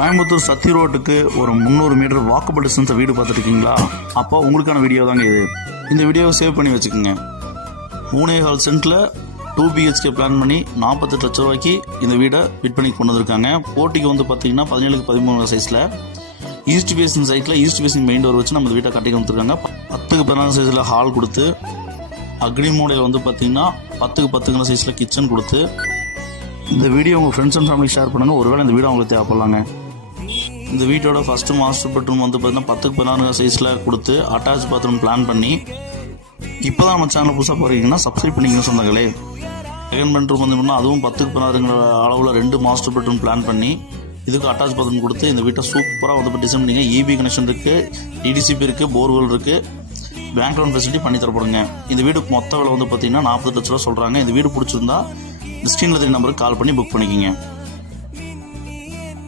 கோயம்புத்தூர் சத்தி ரோட்டுக்கு ஒரு 300 metre walkable distance வீடு பார்த்துருக்கீங்களா? அப்போ உங்களுக்கான வீடியோ தாங்க இது. இந்த வீடியோவை சேவ் பண்ணி வச்சுக்கோங்க. 3.25 சென்ட்டில் 2 BHK பிளான் பண்ணி 48 லட்ச ரூபாய்க்கு இந்த வீடை விற்பனைக்கு கொண்டு வந்திருக்காங்க. போட்டிக்கு வந்து பார்த்தீங்கன்னா 17x13 சைஸில் ஈஸ்ட் ஃபேசிங் சைட்டில் ஈஸ்ட் ஃபேசிங் மெயின் டோர் வச்சு நம்ம வீட்டை கட்டி வந்துருக்காங்க. 10x14 சைஸில் ஹால் கொடுத்து, அக்னி மூலையில் வந்து பார்த்தீங்கன்னா 10x10 சைஸில் கிச்சன் கொடுத்து, இந்த வீடியோ உங்கள் ஃப்ரெண்ட்ஸ் அண்ட் ஃபேமிலி ஷேர் பண்ணுங்கள். ஒருவேளை இந்த வீடியோ அவங்களுக்கு தேவைப்படலாங்க. இந்த வீட்டோட ஃபஸ்ட்டு மாஸ்டர் பெட்ரூம் வந்து பார்த்தீங்கன்னா 10x14 சைஸில் கொடுத்து அட்டாச் பாத்ரூம் பிளான் பண்ணி, இப்போ தான் நம்ம சேனல் புதுசாக போகிறீங்கன்னா சப்ஸ்கிரைப் பண்ணிக்கணும் சொந்தங்களே. செகண்ட் பெட்ரூம் வந்து அதுவும் 10x16 அளவில் 2 மாஸ்டர் பெட்ரூம் பிளான் பண்ணி இதுக்கு அட்டாச் பாத்ரூம் கொடுத்து இந்த வீட்டை சூப்பராக வந்து டிசைன் பண்ணிங்க. EB கனெக்ஷன் இருக்குது, DDCP இருக்குது, போர்வெல் இருக்குது, பேங்க் லோன் ஃபெசிலிட்டி பண்ணி தரப்படுங்க. இந்த வீடுக்கு மொத்த விலை வந்து பார்த்தீங்கன்னா 40 லட்ச ரூபா சொல்கிறாங்க. இந்த வீடு பிடிச்சிருந்தா ஸ்க்ரீனில் தெரிய நம்பருக்கு கால் பண்ணி புக் பண்ணிக்கிங்க.